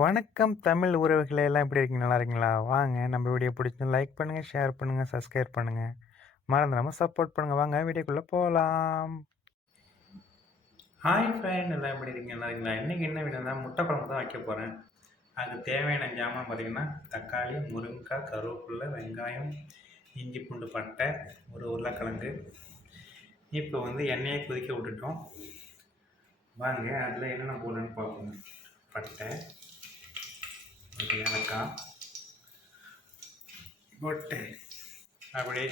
வணக்கம் தமிழ் உறவுகளே எல்லாம் எப்படி இருக்கீங்க? நல்லா இருக்கீங்களா? வாங்க நம்ம வீடியோ பிடிச்சிருந்தா லைக் பண்ணுங்க, ஷேர் பண்ணுங்க, சப்ஸ்கிரைப் பண்ணுங்க. மறந்துடாம சப்போர்ட் பண்ணுங்க. வாங்க வீடியோக்குள்ள போலாம். ஹாய் ஃப்ரெண்ட், எல்லாம் எப்படி இருக்கீங்க? நல்லா இருக்கீங்களா? இன்னைக்கு என்ன வீடியோனா முட்டை குழம்பு தான் வைக்க போறேன். அதுக்கு தேவையான ஜாமான் பார்த்தீங்கன்னா தக்காளி, முருங்கைக்காய், கருவேப்பிலை, வெங்காயம், இஞ்சி பூண்டு பட்டை, ஒரு உருளைக்கிழங்கு. இப்போ எண்ணெயை கொதிக்க விட்டுட்டோம். வாங்க அதில் என்னென்ன போடணும்னு பார்ப்போம். பட்டை, ஒரு ஏலக்காய் போட்டு அப்படியே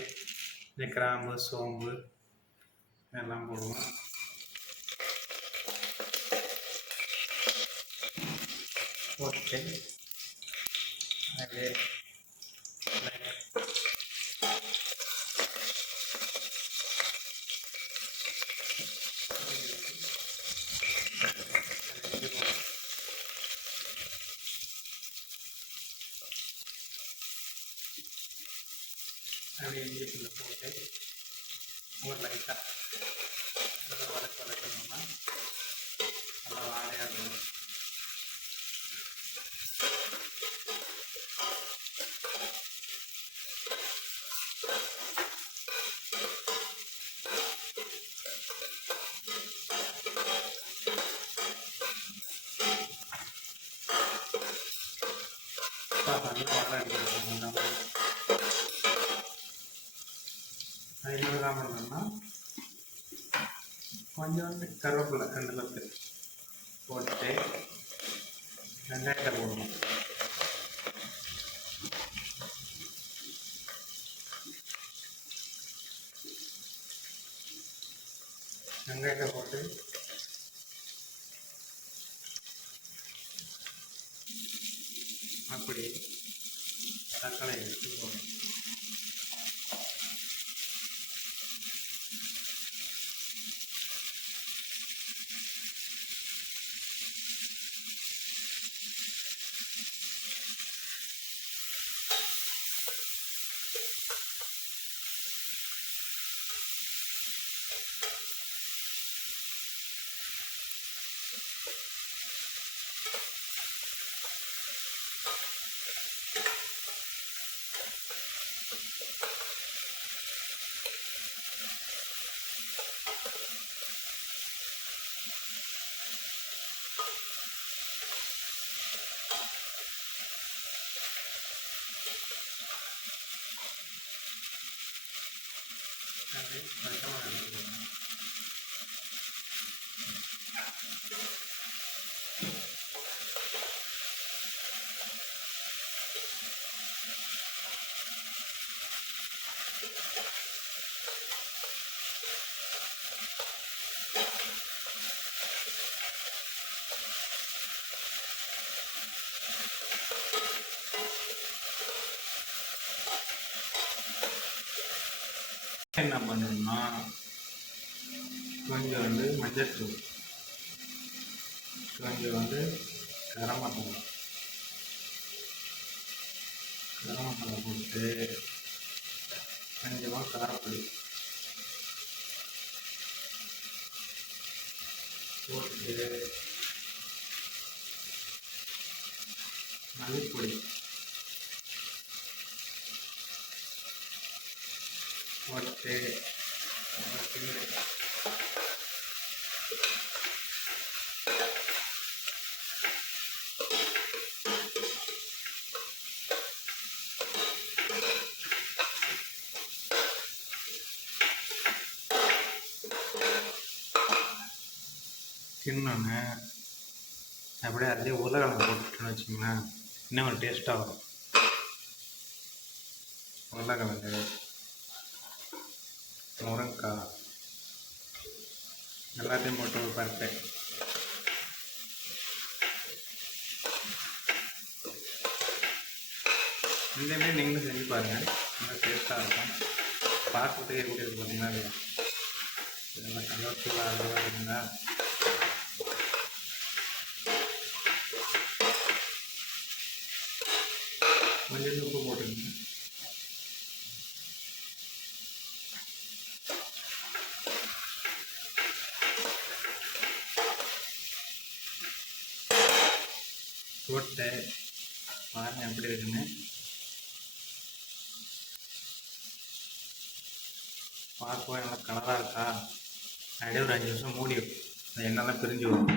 இந்த கிராம்பு, சோம்பு எல்லாம் போடுவோம். போட்டு அப்படியே அப்படியே இஞ்சி பூண்டு போட்டு ஒரு லைட்டாக வதக்கணும்னா நல்லா வாழையாக இருக்கணும். நல்லா வாழை அடிக்கணும். அது என்ன பண்ணணும்னா கொஞ்சம் கருவேப்பிலை 2 பத்து போட்டு வெங்காயத்தை போடணும். வெங்காயத்தை போட்டு அப்படி தக்காளி எடுத்து போடணும். அப்படியே பச்சை போடணும். என்ன பண்ணணும்னா கொஞ்சம் மஞ்சள்தூள், கொஞ்சம் கரம் மசாலா போட்டு கொஞ்சமாக காரப்பொடி போட்டு மல்லிப்பொடி போட்டு கிண்ணோன்னு அப்படியே அதிலே உருளைக்கிழங்கு போட்டுட்டோன்னு வச்சிங்களேன், இன்னும் ஒரு டேஸ்ட்டாக வரும். உருளைக்கிழங்கு, முருங்கைக்காய் எல்லாத்தையும் போட்டு ஒரு பருப்பு இந்தமாரி நீங்களும் செஞ்சு பாருங்கள். நல்லா டேஸ்ட்டாக இருக்கும். பார்க்கறதுக்கு எப்படி இருக்குது பார்த்தீங்கன்னா இதெல்லாம் கலர்ஃபுல்லாக இருக்குங்களா. கொஞ்சம் உப்பு போட்டுருங்க. போட்டு பாருங்கள் எப்படி இருக்குன்னு. பார்க்கவே நல்லா கலராக இருக்கா. அப்படியே ஒரு 5 நிமிஷம் மூடி அந்த எண்ணெய்லாம் பிரிஞ்சு வரும்.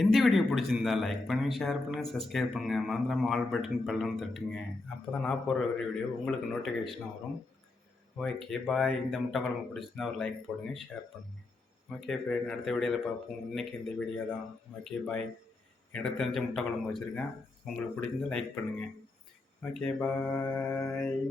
இந்த வீடியோ பிடிச்சிருந்தா லைக் பண்ணுங்கள், ஷேர் பண்ணுங்கள், சப்ஸ்கிரைப் பண்ணுங்கள். மறந்துடாமல் ஆல் பட்டன் பெல்லும் தட்டுங்க. அப்போ தான் நான் போடுற ஒரு வீடியோ உங்களுக்கு நோட்டிஃபிகேஷனாக வரும். Okay bye. இந்த முட்டை குழம்பு பிடிச்சிருந்தா ஒரு லைக் போடுங்க, ஷேர் பண்ணுங்கள். ஓகே ஃப்ரெண்ட், அடுத்த வீடியோவில் பார்ப்போம். இன்றைக்கி இந்த வீடியோ தான். Okay bye. எனக்கு தெரிஞ்ச முட்டை குழம்பு வச்சுருக்கேன். உங்களுக்கு பிடிச்சிருந்தா லைக் பண்ணுங்கள். Okay bye.